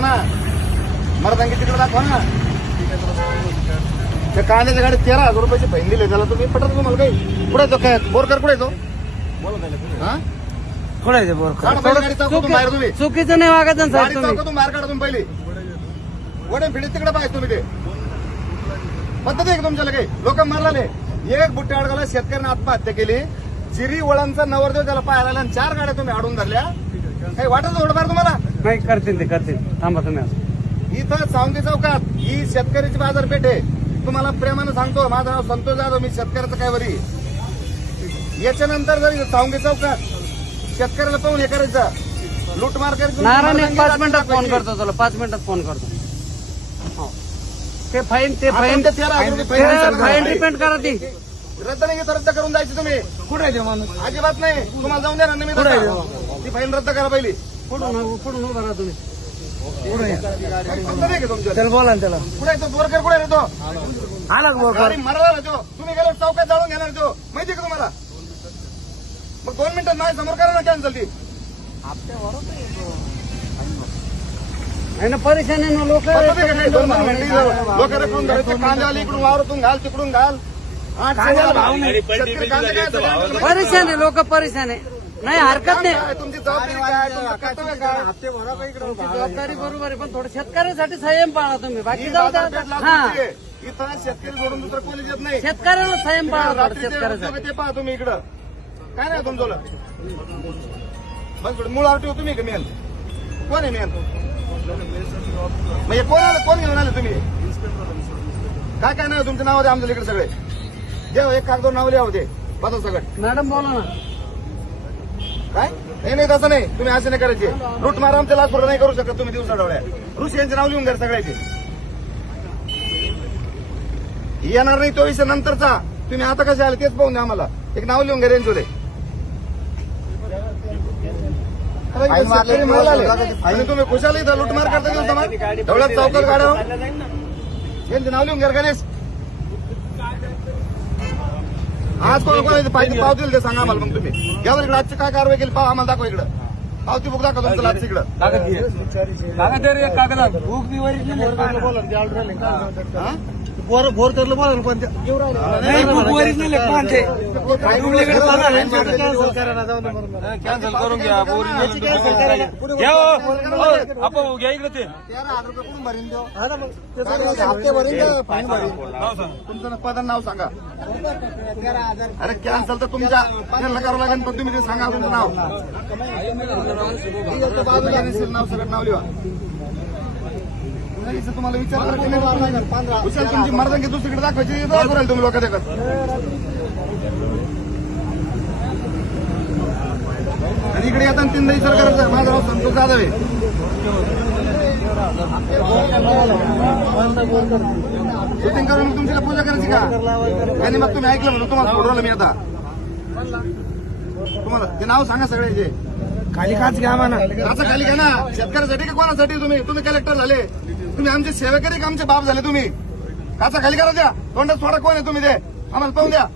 ना मर्दांगी तिकडे दाखवा ना. त्या कांद्याच्या गाडीत 13,000 रुपयाचे फाईन दिले त्याला. तुम्ही पटत तुम्हाला काही कुठे तो काय बोरकर कुठे तो हा कुठे बोरकर गाडी चौकातून बाहेर तुम्ही चुकीचं नाही वागायचं ना गाडी साहेब तुम्ही. चौकातून बाहेर काढा तुम्ही पहिले. वडे फिडे तिकडे पाहिजे तुम्ही. ते पद्धत आहे का तुमच्याला काही. लोक मारला एक बुट्टे अडगाला शेतकऱ्यांनी आत्महत्या केली. जिरी वळांचा नवरदेव त्याला पाहायला आणि 4 गाड्या तुम्ही अडून धरल्या. काही वाटत थोडंफार तुम्हाला. नाही करतील ते करतील. थांबा तुम्ही. इथं सावंगी चौकात ही शेतकऱ्याची बाजारपेठ आहे. तुम्हाला प्रेमानं सांगतो, माझं नाव संतोष जाधव, मी शेतकऱ्याचं काय वरी. याच्यानंतर जर सावंगी चौकात शेतकऱ्याला पाहून हे करायचं लूटमार करायचं. नारायण 5 मिनिटात फोन करतो तुला. 5 मिनिटात फोन करतो. ते फाईन फाईन डिपेंड करा ती. रद्द नाही घेतो. रद्द करून जायची तुम्ही. कुठे आहे माणूस. अजिबात नाही. तुम्हाला जाऊन द्या ना. मी ती फाईन रद्द करा पहिली. कुठून उभा राहा तुम्ही. पद्धत आहे का तुमच्या. त्याला बोला ना त्याला. कुठे तो बोरकर कुठे येतो. आला बोरकर. गाडी मारला तो. तुम्ही गेलो चौकात जाळून घेणार तो. माहिती का तुम्हाला. मग 2 मिनिटात माझ्या समोर करा ना कॅन्सल ती. परेशानी ना लोक. लोक रखून धरायचे. कांद्यावाली इकडून वावरातून घाल तिकडून घाल. परेशान आहे लोक. परेशान आहे. नाही हरकत नाही. तुमची जबाबदारी काय. तुमचं कर्तव्य काय. तुमची जबाबदारी बरोबर आहे पण थोडं शेतकऱ्यासाठी संयम पाळा तुम्ही. बाकी जाऊ द्या. हा इथं शेतकरी सोडून दुसरं कोणी येत नाही. शेतकऱ्याला संयम पाळा थोडं रात्री शेतकऱ्यासाठी. ते पहा तुम्ही इकडं काय नाही तुमचं. बस मूळ आरटीओ तुम्ही का मेन. कोण आहे मेन. म्हणजे कोण घेऊन आले तुम्ही. काय काय नाही तुमच्या नाव आमच्या इकडे सगळे देव. एक कागदवर नाव लिहा होते बघा सगळं. मॅडम बोला ना. काय नाही तसं नाही. तुम्ही असं नाही करायचे. लूट मार आमच्या लाच नाही करू शकत तुम्ही दिवसा डोळ्या. ऋषी यांचे नाव लिहून घ्या सगळ्याचे. येणार नाही तो विषय नंतरचा. तुम्ही आता कसे आले तेच पाहून द्या आम्हाला. एक नाव लिहून घ्या रेंजमध्ये. आणि तुम्ही खुशाल इथं लूटमार करता दिवसा डोळ्यात चौकात गाड्या यांचे नाव लिहून घ्या गणेश. आज कोण पाहिजे पावतील ते सांगा आम्हाला. मग तुम्ही यावर इकडे आजची काय कारवाई केली पाहा आम्हाला. दाखवा इकडं पावती बुक दाखवा तुमचं लाच इकडं. बोरकरला बोला पण कॅन्सल करून घ्या. घ्या इकडे ते 13,000 रुपये कुठून भरीन देऊ. तुमचं पद नाव सांगा. अरे कॅन्सल तर तुमच्या करावं लागेल पण तुम्ही ते सांगा तुमचं नाव. नाव सगळं नाव लिहा. तुम्हाला विचार तुमची मर्दांगी दुसरीकडे दाखवायची दाखवाल तुम्ही लोक देखत. आणि इकडे येताना 3 दही सर करायचं. माझं नाव संतोष जाधव आहे. शूटिंग करून तुमची पूजा करायची का. त्यांनी मग तुम्ही ऐकलं म्हणून तुम्हाला सोडवलं मी आता. तुम्हाला ते नाव सांगा सगळे. खाली काच घ्या म्हणा. काचा खाली घ्या ना. शेतकऱ्यासाठी का कोणासाठी. तुम्ही कलेक्टर झाले. तुम्ही आमचे सेवेकरी का आमचे बाप झाले. तुम्ही काचा खाली करा द्या. तोंडात थोडा कोण आहे तुम्ही ते आम्हाला पाहून द्या.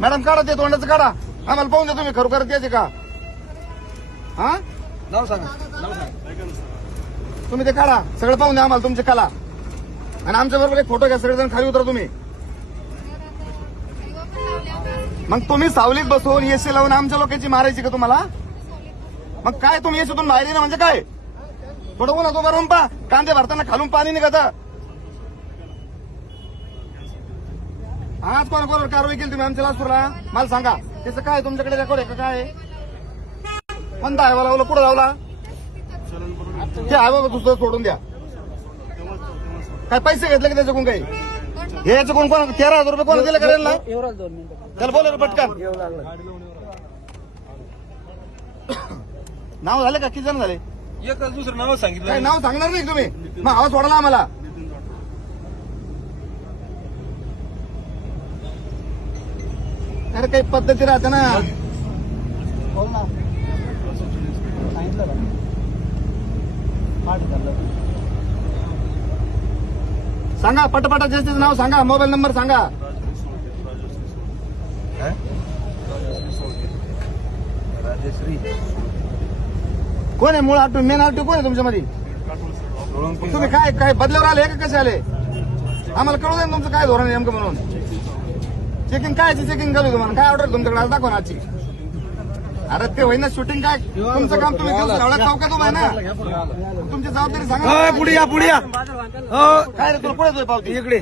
मॅडम काढा ते तोंडाचं काढा. आम्हाला पाहून द्या तुम्ही खरोखर द्यायचे का. हा नाव सांगा. तुम्ही ते काढा सगळं पाहून द्या आम्हाला तुमची कला. आणि आमच्या बरोबर एक फोटो घ्या. सगळेजण खाली उतरा तुम्ही. मग तुम्ही सावलीत बसून एसी लावून आमच्या लोकांची मारायची का तुम्हाला. मग काय तुम्ही एसीतून बाहेर येणं म्हणजे काय. थोडं कोणा तो भरून पा. कांदे भरताना खालून पाणी निघत. आज कोणाकोणावर कारवाई केली तुम्ही आमच्या लासूरला मला सांगा. त्याचं काय तुमच्याकडे रेकॉर्ड आहे का काय. कोणता हायवा लावला कुठं लावला. ते हायवा दुसरं सोडून द्या. काय पैसे घेतले की त्याच्याकडून काही. हे याच्याकडून कोण 13,000 रुपये कोण दिले करेल ना. त्याला बोला पटकन. नाव झाले का किती जण झाले. एकच दुसरं नाव सांगितलं. काय नाव सांगणार नाही तुम्ही. मग आवाज सोडला आम्हाला. अरे काही पद्धती राहते ना. सांगा पटपटा ज्याचं नाव सांगा. मोबाईल नंबर सांगा. राजश्री कोण आहे मूळ आरटी मेन आरटी कोण आहे तुमच्यामध्ये? तुम्ही काय काय बदल्यावर आले का कसे आले? आम्हाला कळू द्या ना तुमचं काय धोरण आहे नेमकं म्हणून. चेकिंग काय चेकिंग चालू आहे तुम्हाला? काय ऑर्डर तुमच्याकडे आज दाखवा ना आजची. अरे ते होईना शूटिंग काय तुमचं काम तुम्ही एवढ्या चौकात उभा आहे ना. तुमची जबाबदारी सांगा. पुढे या पुढे या. काय रे तुला पुढे येतोय पावती? इकडे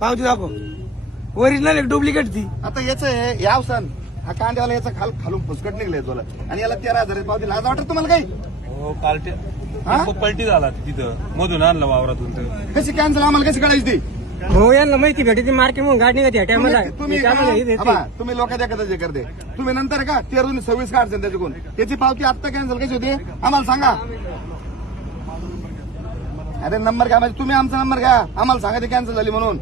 पावती दाखव. ओरिजिनल एक डुप्लिकेट ती. आता याचं याव सण हा कांद्यावाला याचा खालून फुसकट निघले तुला आणि याला 13,000 पावती. लाज वाटत तुम्हाला काही? हो काल ते हा? पलटी झाला तिथं मधून आणलं वावरातून तर. कशी कॅन्सल आम्हाला कशी कळायची ती? हो यांना माहिती भेटते ती मार्केट म्हणून गाडी निघते टायमाला. तुम्ही लोकांच्या कदाच करते. तुम्ही नंतर का 13/26 काढसान त्याच्याकडून. त्याची पावती आत्ता कॅन्सल कशी होती आम्हाला सांगा. अरे नंबर घ्या म्हणजे तुम्ही आमचा नंबर घ्या आम्हाला सांगा ती कॅन्सल झाली म्हणून.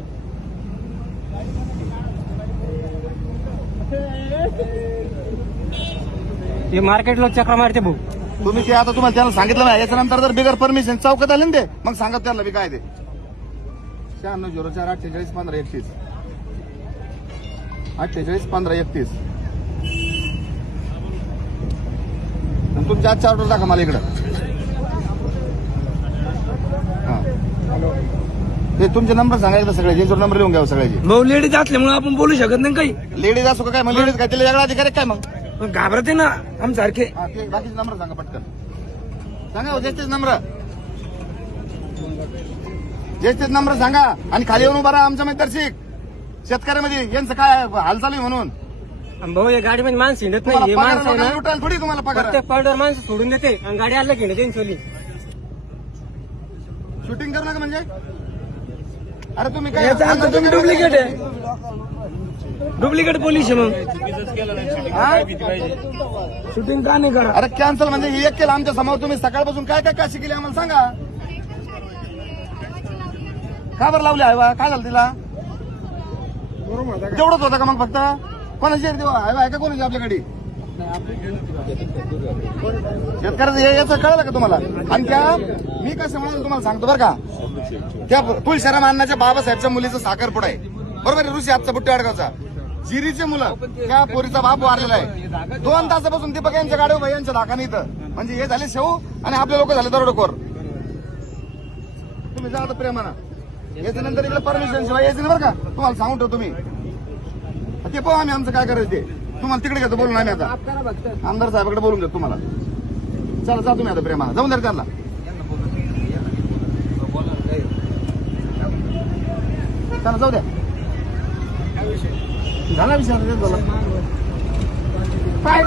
हे मार्केट लोक चक्रा मारते भाऊ. तुम्ही ते आता तुम्हाला त्याला सांगितलं ना याच्यानंतर जर बिगर परमिशन चौकात आले ना ते मग सांगा त्याला मी काय ते. 9604481531 481531 तुमच्या आजच्या ऑर्डर दाखवा मला इकडं. हा. ते तुमचे नंबर सांगायचं सगळे ज्यांच्यावर नंबर लिहून घ्यावं सगळ्याचे. भाऊ लेडीज असल्यामुळे आपण बोलू शकत नाही काही. लेडीज असो का काय मग लेडीज काय तिला वेगळा अधिकार आहे काय मग? पण घाबरते ना आमसारखे. हा, ते बाकीचे नंबर सांगा पटकन. सांगा हो, ज्याचेच नंबर ज्याचेच नंबर सांगा आणि खाली येऊन उभा राहा आमच्या दर्शिक शेतकऱ्यामध्ये यांचं काय हाल चालू आहे म्हणून. भाऊ या गाडीमध्ये माणसं हिंडत तुम्हाला नाही. हे पगार माणसं आहे लोकांना ना लुटायला थोडी तुम्हाला पगार. प्रत्येक पॉईंटवर माणसं सोडून देते आणि गाडी आलं की हिंडते चोली. शूटिंग करू नका म्हणजे. अरे तुम्ही काय याचा अर्थ तुम्ही डुप्लिकेट आहे. डुप्लिकेट पोलीस आहे मग. शूटिंग का नाही करा? अरे कॅन्सल म्हणजे हे एक केलं आमच्या समोर. तुम्ही सकाळपासून काय काय काशी केली आम्हाला सांगा. का बरं लावली हायवा? काय झालं तिला? तेवढंच होतं का मग फक्त? कोणाची हायवा आहे का कोणाची आपल्याकडे? शेतकऱ्याचं याचं कळलं का तुम्हाला? आणि त्या मी कसं म्हणाल तुम्हाला सांगतो बरं का. त्या तुळशीराम अण्णाच्या बाबासाहेबच्या मुलीचं साखरपुडा आहे बरोबर आहे. ऋषी आजचा बुट्टी अडगावचा जिरीचे मुलं त्या पोरीचा बाप वारलेला आहे. 2 तासापासून दीपक यांच्या गाडीवर यांच्या धाकाने इथं म्हणजे हे झाले शेव आणि आपले लोक झाले दरोडेखोर. तुम्ही जा आता प्रेमानं. याच्यानंतर इकडे परमिशन शिवाय यायचं नाही बरं का. तुम्हाला सांगून ठेवतो तुम्ही ते पाहू आम्ही आमचं काय करायचं ते. तुम्हाला तिकडे घेतो बोलून आम्ही आता आमदार साहेबाकडे बोलून घेतो तुम्हाला. चला जा तुम्ही आता प्रेमानं जाऊन द्या त्यांना. चला जाऊ द्या. झाला विषय झाला काय